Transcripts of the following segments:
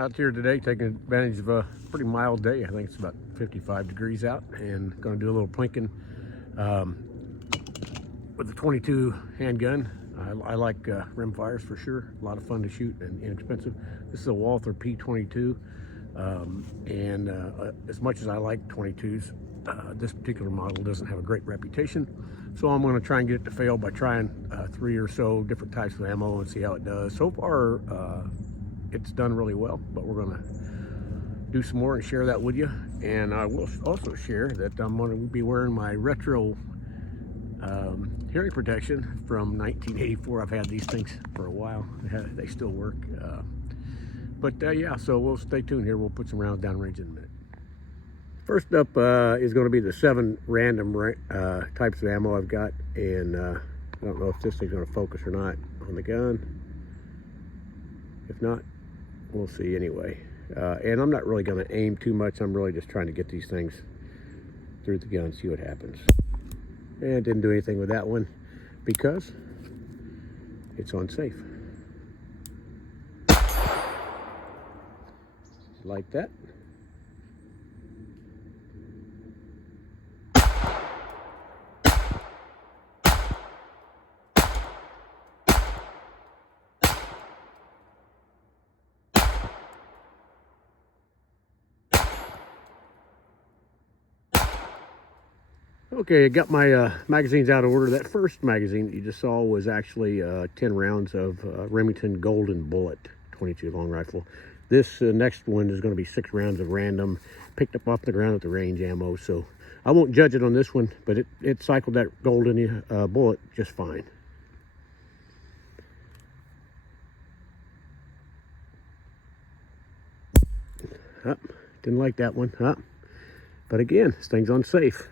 Out here today taking advantage of a pretty mild day. I think it's about 55 degrees out, and going to do a little plinking with the 22 handgun. I like rimfires for sure. A lot of fun to shoot and inexpensive. This is a Walther P22, as much as I like 22s, this particular model doesn't have a great reputation. So I'm going to try and get it to fail by trying 3 or so different types of ammo and see how it does. So far, it's done really well, but we're going to do some more and share that with you. And I will also share that I'm going to be wearing my retro hearing protection from 1984. I've had these things for a while. They still work. Yeah, so we'll stay tuned here. We'll put some rounds downrange in a minute. First up is going to be the 7 random types of ammo I've got, and I don't know if this thing's going to focus or not on the gun. If not, we'll see anyway. And I'm not really going to aim too much. I'm really just trying to get these things through the gun, see what happens. And didn't do anything with that one because it's unsafe. Like that. Okay, I got my magazines out of order. That first magazine that you just saw was actually 10 rounds of Remington Golden Bullet 22 long rifle. This next one is going to be 6 rounds of random, picked up off the ground at the range ammo. So I won't judge it on this one, but it cycled that golden bullet just fine. Didn't like that one. But again, this thing's unsafe.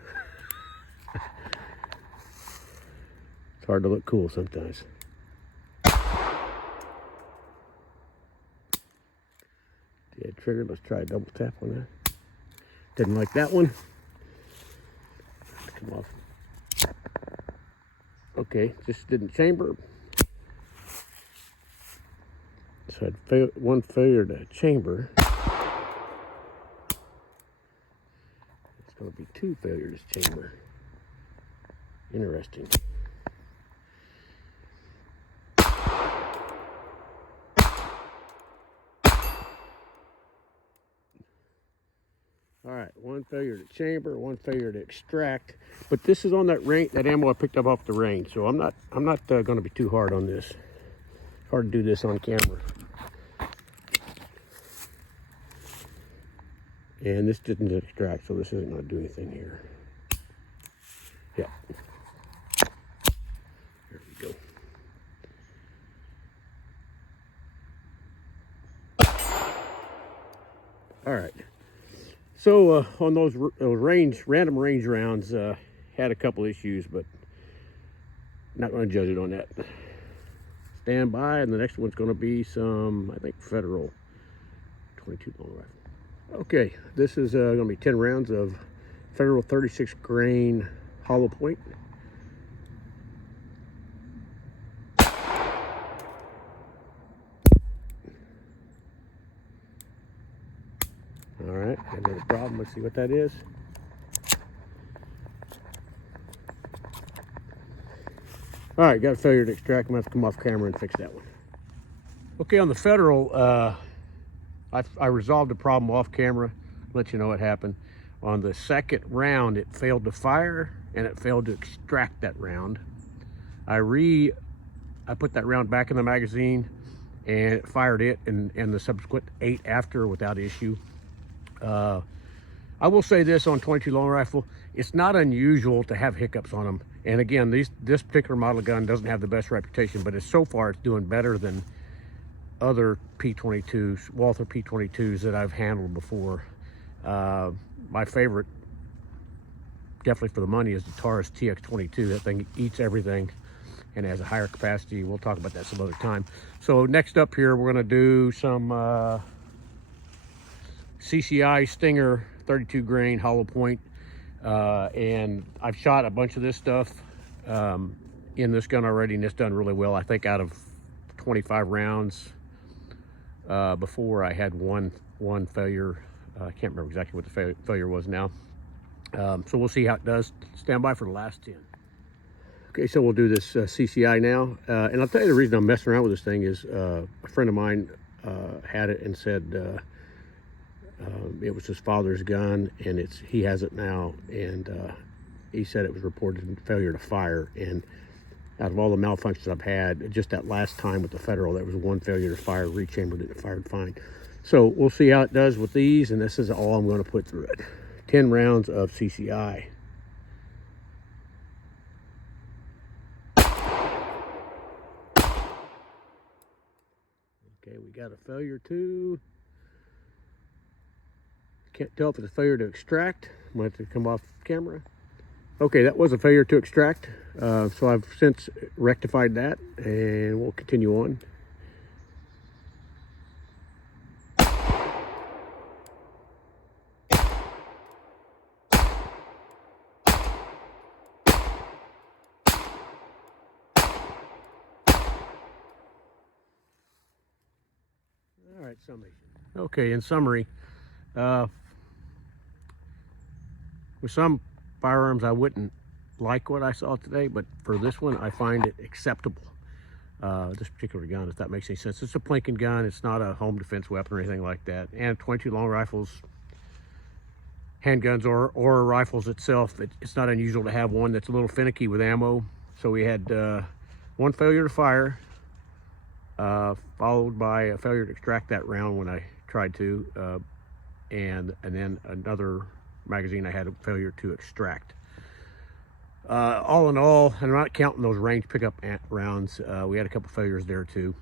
It's hard to look cool sometimes. Dead trigger. Let's try a double tap on that. Didn't like that one. Come off. Okay, just didn't chamber. So I had one failure to chamber. It's going to be 2 failures to chamber. Interesting. All right, 1 failure to chamber, 1 failure to extract. But this is on that ammo I picked up off the range, so I'm not going to be too hard on this. Hard to do this on camera. And this didn't extract, so this isn't going to do anything here. Yeah. There we go. All right. So on those random range rounds, had a couple issues, but not going to judge it on that. Stand by, and the next one's going to be some, I think, Federal 22 long rifle. Okay, this is going to be 10 rounds of Federal 36 grain hollow point. All right, another problem. Let's see what that is. All right, got a failure to extract. I'm going to have to come off camera and fix that one. Okay, on the Federal, I resolved the problem off camera. Let you know what happened. On the second round, it failed to fire and it failed to extract that round. I put that round back in the magazine and it fired it and the subsequent 8 after without issue. I will say this on 22 long rifle, it's not unusual to have hiccups on them. And again, this particular model of gun doesn't have the best reputation, but so far it's doing better than other P22s, Walther P22s that I've handled before. My favorite, definitely for the money, is the Taurus TX22. That thing eats everything and has a higher capacity. We'll talk about that some other time. So next up here, we're going to do some CCI Stinger 32 grain hollow point. And I've shot a bunch of this stuff in this gun already, and it's done really well. I think out of 25 rounds, Before I had one failure. I can't remember exactly what the failure was now. So we'll see how it does. Stand by for the last 10. Okay, so we'll do this CCI now. And I'll tell you the reason I'm messing around with this thing is a friend of mine had it and said it was his father's gun, and he has it now, and he said it was reported failure to fire. And out of all the malfunctions I've had, just that last time with the Federal, there was one failure to fire, rechambered it, and fired fine. So we'll see how it does with these, and this is all I'm going to put through it. 10 rounds of CCI. Okay, we got a failure too. Can't tell if it's a failure to extract. I'm going to have to come off camera. Okay, that was a failure to extract. So I've since rectified that, and we'll continue on. All right, summation. Okay, in summary, with some firearms I wouldn't like what I saw today, but for this one I find it acceptable. This particular gun, if that makes any sense. It's a plinking gun. It's not a home defense weapon or anything like that. And 22 long rifles, handguns, or rifles itself, it's not unusual to have one that's a little finicky with ammo. So we had one failure to fire, followed by a failure to extract that round when I tried to, and then another magazine I had a failure to extract. All in all, and I'm not counting those range pickup rounds, we had a couple failures there too,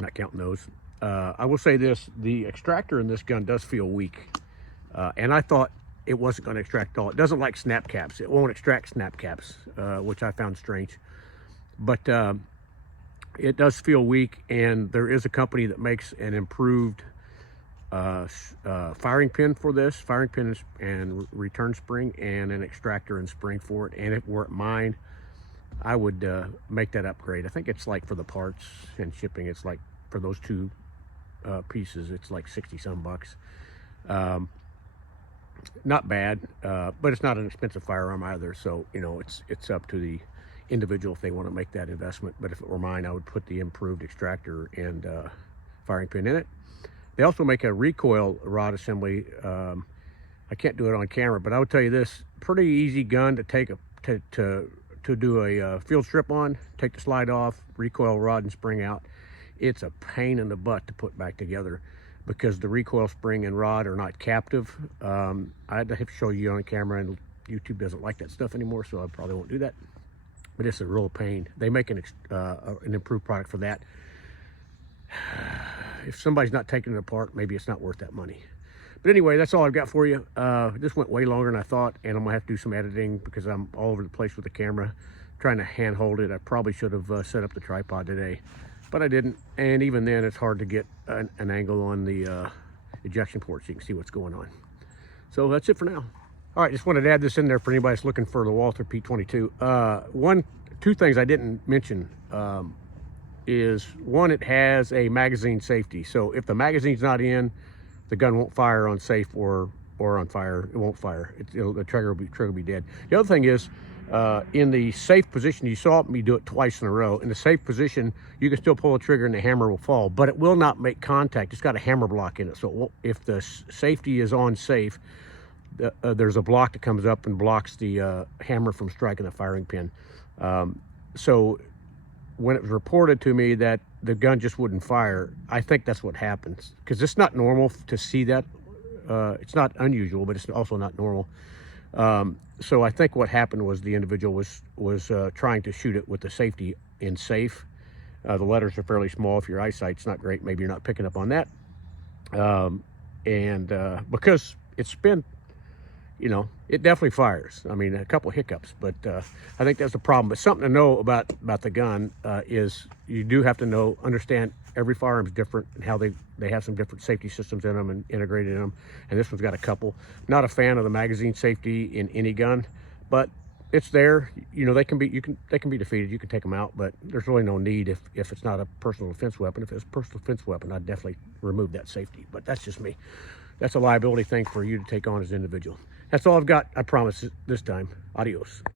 not counting those. I will say this, the extractor in this gun does feel weak, and I thought it wasn't going to extract all. It doesn't like snap caps. It won't extract snap caps, which I found strange, but it does feel weak, and there is a company that makes an improved firing pin for this, firing pin and return spring, and an extractor and spring for it. And if it were mine, I would make that upgrade. I think it's like for the parts and shipping, it's like for those two pieces, it's like 60 some bucks. Not bad, but it's not an expensive firearm either. So, you know, it's up to the individual if they want to make that investment. But if it were mine, I would put the improved extractor and firing pin in it. They also make a recoil rod assembly. I can't do it on camera, but I would tell you this: pretty easy gun to take to do a field strip on. Take the slide off, recoil rod and spring out. It's a pain in the butt to put back together because the recoil spring and rod are not captive. I'd have to show you on camera, and YouTube doesn't like that stuff anymore, so I probably won't do that. But it's a real pain. They make an improved product for that. If somebody's not taking it apart, maybe it's not worth that money. But anyway, that's all I've got for you. This went way longer than I thought, and I'm gonna have to do some editing because I'm all over the place with the camera, trying to hand hold it. I probably should have set up the tripod today, but I didn't. And even then, it's hard to get an angle on the ejection port so you can see what's going on. So that's it for now. All right, just wanted to add this in there for anybody that's looking for the Walther P22. Two things I didn't mention. Is one, it has a magazine safety. So if the magazine's not in, the gun won't fire on safe or on fire. It won't fire. The trigger will be dead. The other thing is, in the safe position, you saw me do it twice in a row. In the safe position, you can still pull the trigger and the hammer will fall, but it will not make contact. It's got a hammer block in it. So it won't, if the safety is on safe, there's a block that comes up and blocks the hammer from striking the firing pin. So when it was reported to me that the gun just wouldn't fire, I think that's what happens, because it's not normal to see that. It's not unusual, but it's also not normal. So I think what happened was the individual was trying to shoot it with the safety in safe. The letters are fairly small. If your eyesight's not great, maybe you're not picking up on that. Because it's been, you know, it definitely fires. I mean, a couple hiccups, but I think that's the problem. But something to know about the gun is you do have to understand every firearm is different and how they have some different safety systems in them and integrated in them. And this one's got a couple. Not a fan of the magazine safety in any gun, but it's there. You know, they can be defeated. You can take them out, but there's really no need if it's not a personal defense weapon. If it's a personal defense weapon, I'd definitely remove that safety. But that's just me. That's a liability thing for you to take on as an individual. That's all I've got. I promise this time. Adios.